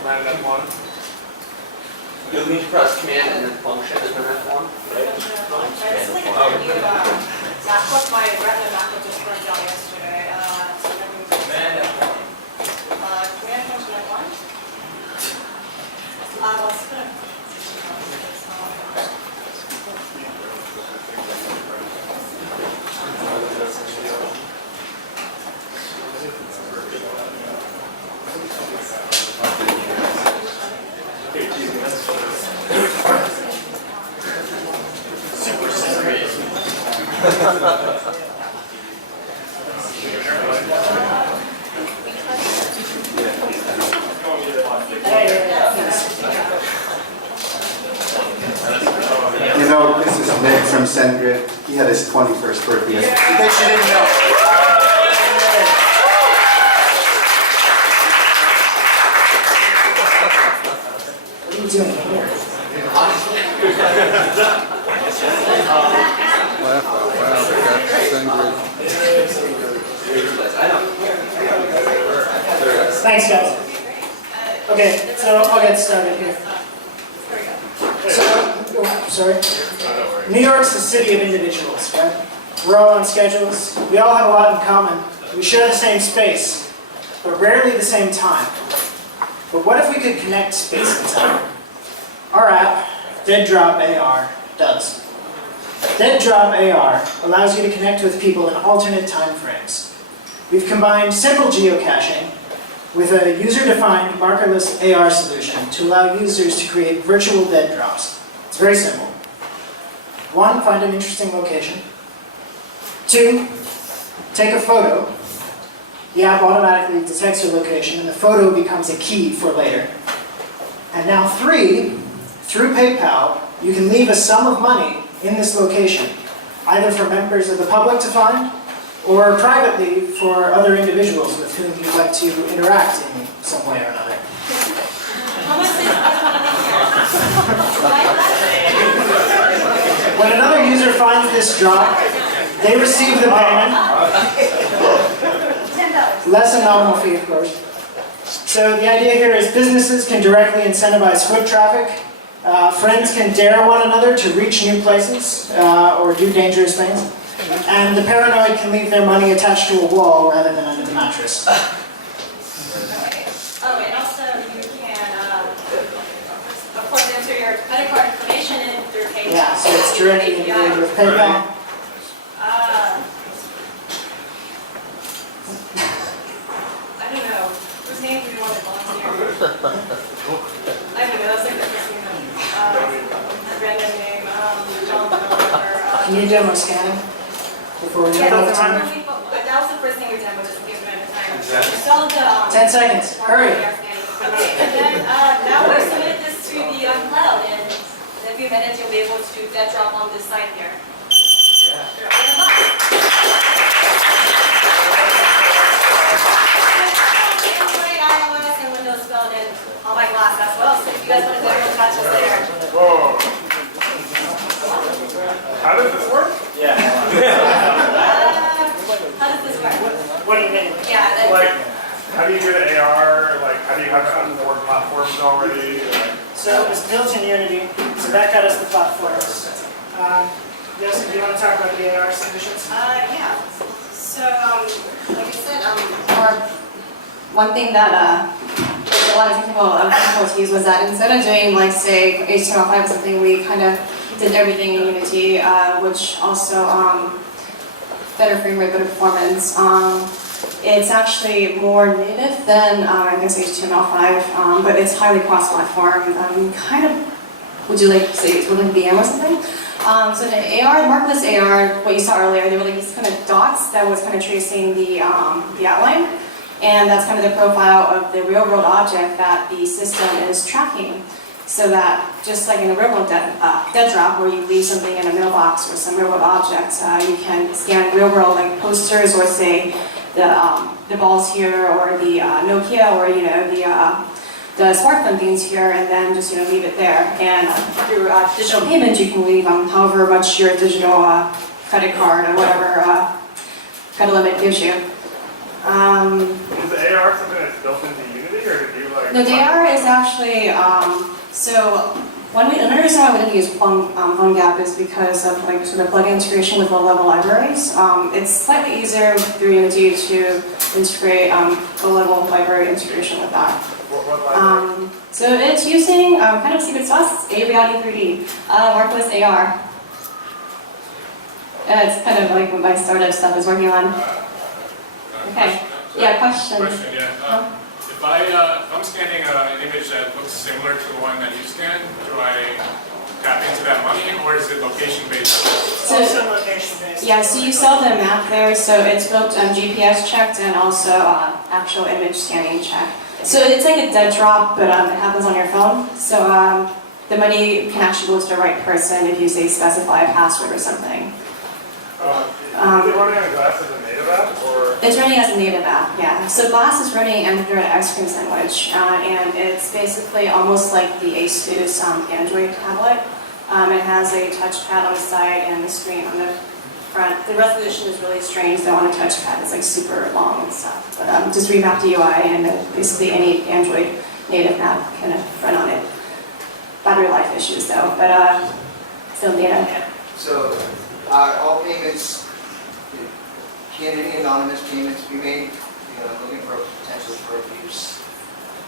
Command F1. You'll need to press command and then function and then F1, right? It's like a new MacBook. My Retina MacBook just burned out yesterday. So let me Command F1. command function F1. Let's put it. Super serious. You know, this is Nick from SendGrid. He had his 21st birthday yesterday. In case you didn't know. What are you doing here? Thanks, guys. Okay, so I'll get started here. Sorry. New York's the city of individuals, right? We're all on schedules. We all have a lot in common. We share the same space, but rarely the same time. But what if we could connect space and time? Our app, DeadDrop AR, does. DeadDrop AR allows you to connect with people in alternate time frames. We've combined simple geocaching with a user-defined markerless AR solution to allow users to create virtual dead drops. It's very simple. 1, find an interesting location. 2, take a photo. The app automatically detects your location and the photo becomes a key for later. And now 3, through PayPal, you can leave a sum of money in this location, either for members of the public to find, or privately for other individuals with whom you'd like to interact in some way or another. When another user finds this drop, they receive the payment. Less a nominal fee, of course. So the idea here is businesses can directly incentivize foot traffic. Friends can dare one another to reach new places or do dangerous things. And the paranoid can leave their money attached to a wall rather than under the mattress. Oh, and also you can, of course, enter your credit card information in through PayPal. Yeah, so it's directly integrated with PayPal. I don't know. Whose name do you want to volunteer? I don't know. That's like the first name. Random name. John Miller. Can you demo scanning before we Yeah, run out of that time? was the first thing we did, just to give them time. Install the 10 seconds. Hurry. Okay, and then now we're submitting this to the cloud, and in a few minutes you'll be able to dead drop on this site here. Android, iOS, and Windows Phone, and on my glass as well. So if you guys want to do it, catch us there. Whoa. How does this work? How does this work? What do you mean? Yeah. Like, how do you do the AR? Like, how do you have it on 4 platforms already? So it was built in Unity, so that got us the platforms. Yes, do you want to talk about the AR solutions? Yeah. So, like I said, one thing that a lot of technical difficulties was that instead of doing, like, say, HTML5 or something, we kind of did everything in Unity, which also better frame rate, better performance. It's actually more native than, I guess, HTML5, but it's highly cross-platform. Kind of, would you like to say it's within VM or something? So the AR, markerless AR, what you saw earlier, they were like these kind of dots that was kind of tracing the outline. And that's kind of the profile of the real-world object that the system is tracking. So that, just like in a real-world dead drop, where you leave something in a mailbox or some real-world object, you can scan real-world like posters or say the balls here or the Nokia or the smartphone things here, and then just leave it there. And through digital payment, you can leave however much your digital credit card or whatever credit limit gives you. Is the AR something that No, DAR is actually, so when the reason why we didn't use PhoneGap is because of like sort of plug-in integration with low-level libraries. It's slightly easier through Unity to integrate low-level library integration with that. What library? So it's using kind of secret sauce, A Reality 3D, Markless AR. It's kind of like what my startup stuff is working on. Okay. Yeah, question. Question, yeah. If I'm scanning an image that looks similar to the one that you scanned, do I tap into that money, or is it location-based? Also location-based. Yeah, so you saw the map there, so it's both GPS checked and also actual image scanning check. So it's like a dead drop, but it happens on your phone. So the money can actually go to the right person if you say specify a password or something. Is it running on Glass as a native app, or? It's running as a native app, yeah. So Glass is running under an ice cream sandwich, and it's basically almost like the Asus Android tablet. It has a touchpad on the side and the screen on the front. The resolution is really strange though on a touchpad. It's like super long and stuff. But just remap the UI and basically any Android native app can run on it. Battery life issues though, but still data. So, all payments, can any anonymous payments be made? Looking for potential for abuse.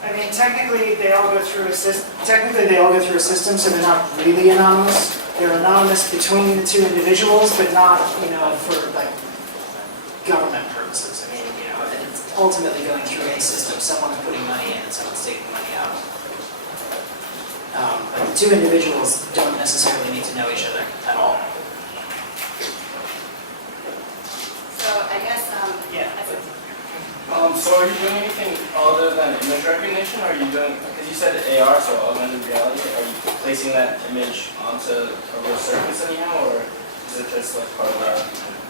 I mean, technically, they all go through a system. Technically, they all go through a system, so they're not really anonymous. They're anonymous between the two individuals, but not, for like government purposes. I mean, it's ultimately going through a system. Someone's putting money in, and someone's taking money out. But the two individuals don't necessarily need to know each other at all. So I guess, Yeah. So are you doing anything other than image recognition? Or are you doing, because you said AR, so augmented reality, are you placing that image onto a real surface anyhow, or is it just like part of that?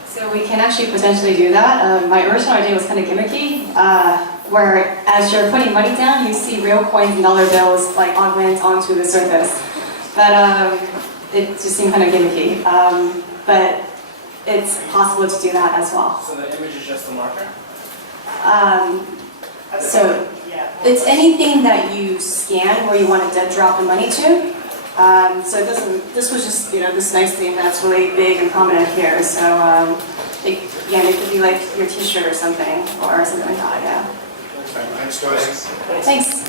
So we can actually potentially do that. My original idea was kind of gimmicky, where as you're putting money down, you see real coins and dollar bills like augment onto the surface. But it just seemed kind of gimmicky. But it's possible to do that as well. So the image is just the marker? So Yeah. it's anything that you scan where you want to dead drop the money to. So it doesn't, this was just, this nice thing that's really big and prominent here. So it could be like your t-shirt or something like that, yeah. Thanks, guys. Thanks.